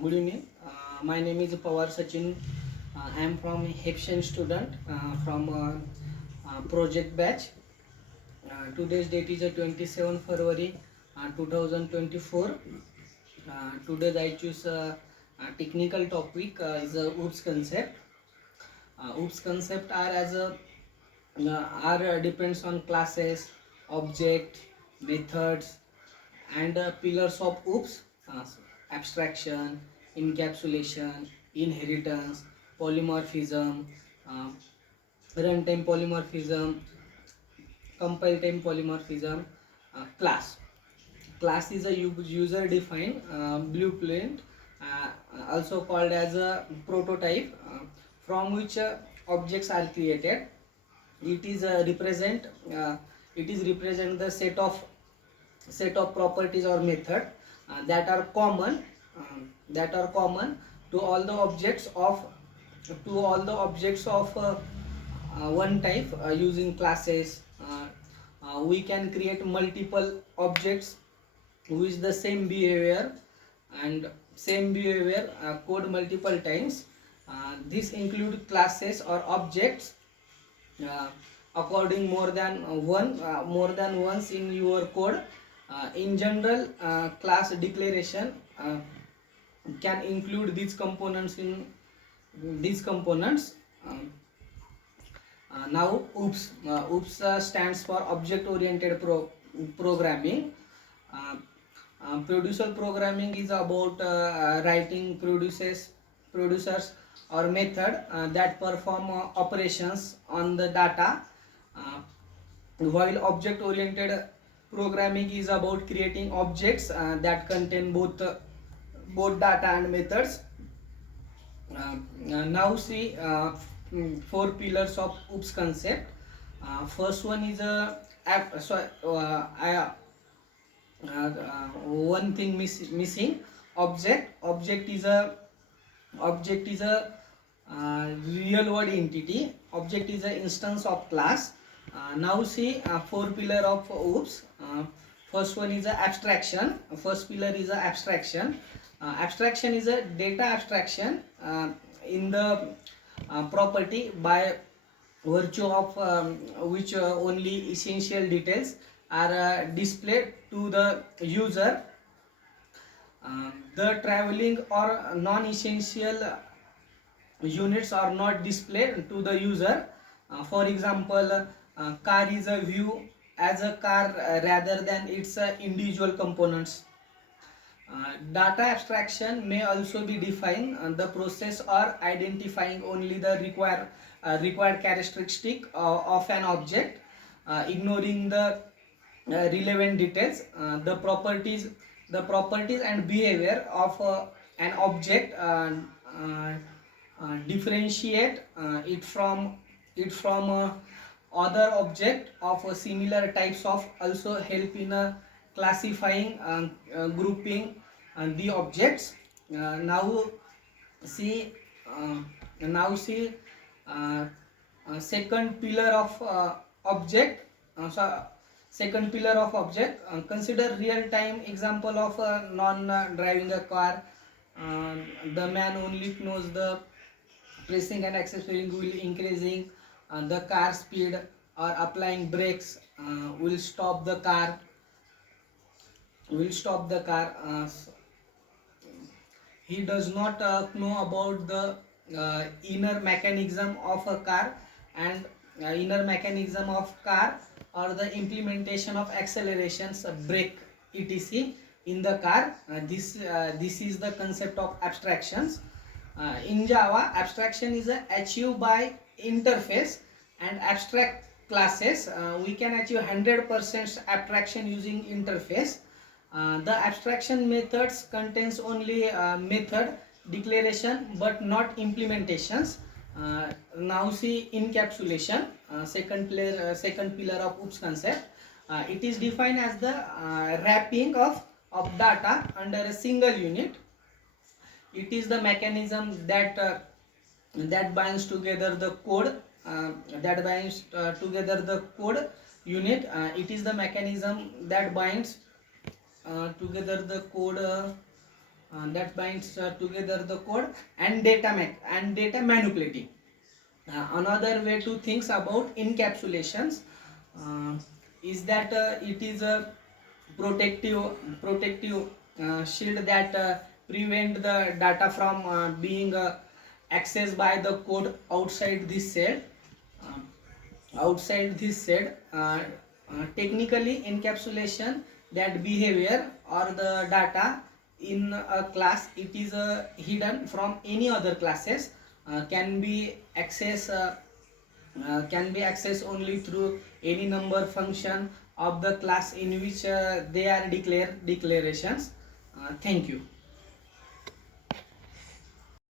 Good evening. My name is Pawar Sachin. I am from Hepshan student from project batch. Today's date is 27 February 2024. Today I choose a technical topic is a OOPS concept. OOPS concept are as a are depends on classes, object, methods, and pillars of OOPS: abstraction, encapsulation, inheritance, polymorphism, uh, runtime polymorphism, compile time polymorphism, class. Class is a user defined blueprint, also called as a prototype, from which objects are created. It is represent it is represent the set of properties or method that are common to all the objects of one type. Using classes, we can create multiple objects with the same behavior and code multiple times. This include classes or objects uh, according more than once in your code. In general, class declaration can include these components. Now OOPS stands for object oriented programming. uh, Producer programming is about writing producers or method that perform operations on the data, uh, while object oriented programming is about creating objects that contain both data and methods. Now see four pillars of OOPS concept. First one is a app. One thing missing: object is a real world entity. Object is an instance of class. Now see four pillar of OOPS. First one is a abstraction. First pillar is a abstraction. Abstraction is a data abstraction in the property by virtue of which only essential details are displayed to the user. The traveling or non-essential units are not displayed to the user. For example, car is a view as a car rather than its individual components. Data abstraction may also be defined the process or identifying only the required characteristic of an object, ignoring the relevant details. The properties and behavior of an object differentiate it from other object of similar types, of also help in classifying, grouping the objects. Now see now see second pillar of object. Second pillar of object, consider real time example of non driving a car. The man only knows the pressing and accelerating wheel increasing the car speed, or applying brakes will stop the car. He does not know about the inner mechanism of a car, and inner mechanism of car, or the implementation of accelerations, brake, etc. in the car. This is the concept of abstractions. In Java, abstraction is achieved by interface and abstract classes. We can achieve 100% abstraction using interface. The abstraction methods contains only method declaration but not implementations. Now see encapsulation, second pillar of OOPS concept. It is defined as the wrapping of data under a single unit. It is the mechanism that binds together the code unit. It is the mechanism that binds together the code that binds together the code, and data manipulating. Another way to think about encapsulations uh, is that it is a protective shield that prevent the data from being accessed by the code outside this set. Um, Outside this set, technically encapsulation that behavior or the data in a class, it is hidden from any other classes, can be accessed only through any number function of the class in which they are declarations. Thank you.